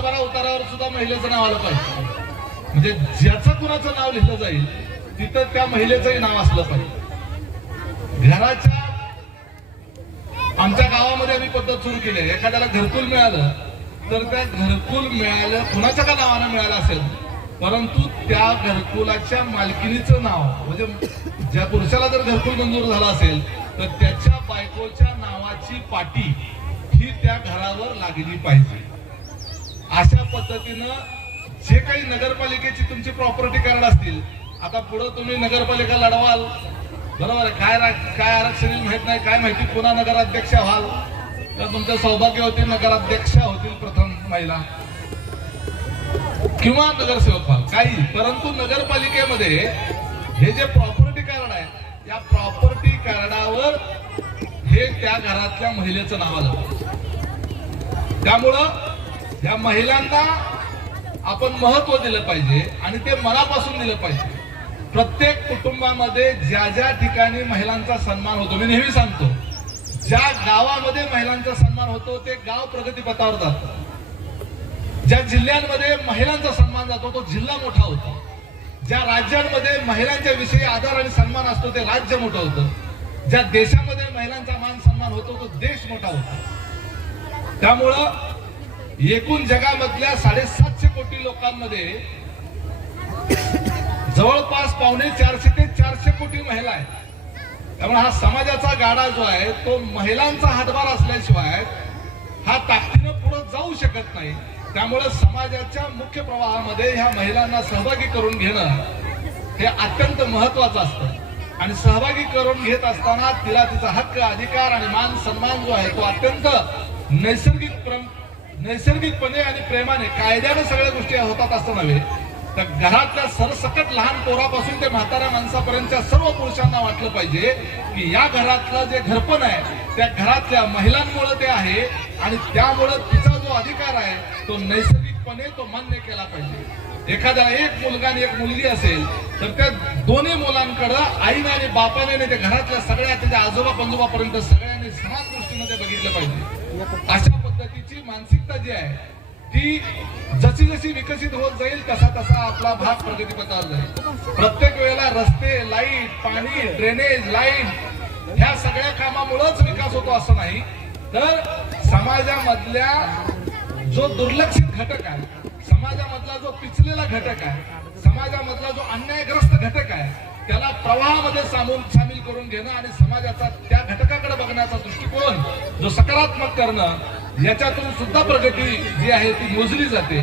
सातबारा उतारावर सुद्धा महिलेचं नाव आलं पाहिजे. म्हणजे ज्याचं कुणाचं नाव लिहिलं जाईल तिथं त्या महिलेचंही नाव असलं पाहिजे. घराच्या आमच्या गावामध्ये आम्ही पद्धत सुरू केली. एखाद्याला घरकुल मिळालं तर त्या घरकुल मिळालं कुणाच्या का नावानं मिळालं असेल? परंतु त्या घरकुलाच्या मालकिनीचं नाव म्हणजे ज्या पुरुषाला जर घरकुल मंजूर झाला असेल तर त्याच्या बायकोच्या नावाची पाटी ही त्या घरावर लागली पाहिजे. अशा पद्धतीनं जे काही नगरपालिकेची तुमची प्रॉपर्टी कार्ड असतील आता पुढे तुम्ही नगरपालिका लढवाल. बरोबर आहे. काय काय आरक्षण माहीत नाही. काय माहिती? पुन्हा नगराध्यक्ष व्हाल. तर तुमचं सौभाग्य होतील नगराध्यक्ष होतील प्रथम महिला. किंवा नगरसेवक व्हाल. काही. परंतु नगरपालिकेमध्ये हे जे प्रॉपर्टी कार्ड आहे या प्रॉपर्टी कार्डावर हे त्या घरातल्या महिलेचं नाव आलं. त्यामुळं या महिलांना आपण महत्त्व दिलं पाहिजे आणि ते मनापासून दिलं पाहिजे. प्रत्येक कुटुंबामध्ये ज्या ज्या ठिकाणी महिलांचा सन्मान होतो मी नेहमी सांगतो ज्या गावामध्ये महिलांचा सन्मान होतो ते गाव प्रगतीपथावर जातं. ज्या जिल्ह्यांमध्ये महिलांचा सन्मान जातो तो जिल्हा मोठा होतो. ज्या राज्यांमध्ये महिलांच्या विषयी आदर आणि सन्मान असतो ते राज्य मोठं होतं. ज्या देशामध्ये महिलांचा मान सन्मान होतो तो देश मोठा होतो. त्यामुळं एकूण जगामधल्या साडेसातशे कोटी लोकांमध्ये जवळपास पावणे चारशे ते चारशे कोटी महिला आहेत. त्यामुळे हा समाजाचा गाडा जो आहे तो महिलांचा हातभार असल्याशिवाय हा ताकदीनं पुढे जाऊ शकत नाही. त्यामुळे समाजाच्या मुख्य प्रवाहामध्ये ह्या महिलांना सहभागी करून घेणं हे अत्यंत महत्वाचं असतं. आणि सहभागी करून घेत असताना तिला तिचा हक्क अधिकार आणि मान सन्मान जो आहे तो अत्यंत नैसर्गिक नैसर्गिकपणे आणि प्रेमाने कायद्याने सगळ्या गोष्टी होतात असं नव्हे. तर घरातल्या सरसकट लहान पोरापासून ते म्हाताऱ्या माणसापर्यंतच्या सर्व पुरुषांना वाटलं पाहिजे की या घरातलं जे घरपण आहे त्या घरातल्या महिलांमुळे ते आहे आणि त्यामुळं तिचा जो अधिकार आहे तो नैसर्गिकपणे तो मान्य केला पाहिजे. एखादा एक मुलगा आणि एक मुलगी असेल तर त्या दोन्ही मुलांकडं आईने आणि बापाने आणि त्या घरातल्या सगळ्या त्याच्या आजोबा पंजोबापर्यंत सगळ्यांनी समान दृष्टीमध्ये बघितलं पाहिजे. अशा पद्धतीची मानसिकता जी आहे ती जशी जशी विकसित होत जाईल तसा तसा आपला भाग प्रगतीपथावर जाईल. प्रत्येक वेळेला रस्ते लाइट पाणी ड्रेनेज लाइट ह्या सगळ्या कामामुळेच विकास होतो असं नाही. तर समाजामधल्या जो दुर्लक्षित घटक आहे समाजामधला जो पिचलेला घटक आहे समाजामधला जो अन्यायग्रस्त घटक आहे त्याला प्रवाहामध्ये सामून सामील करून घेणं आणि समाजाचा त्या घटकाकडे बघण्याचा दृष्टिकोन जो सकारात्मक करणं याच्यातून सुद्धा प्रगती जी आहे ती मोजली जाते.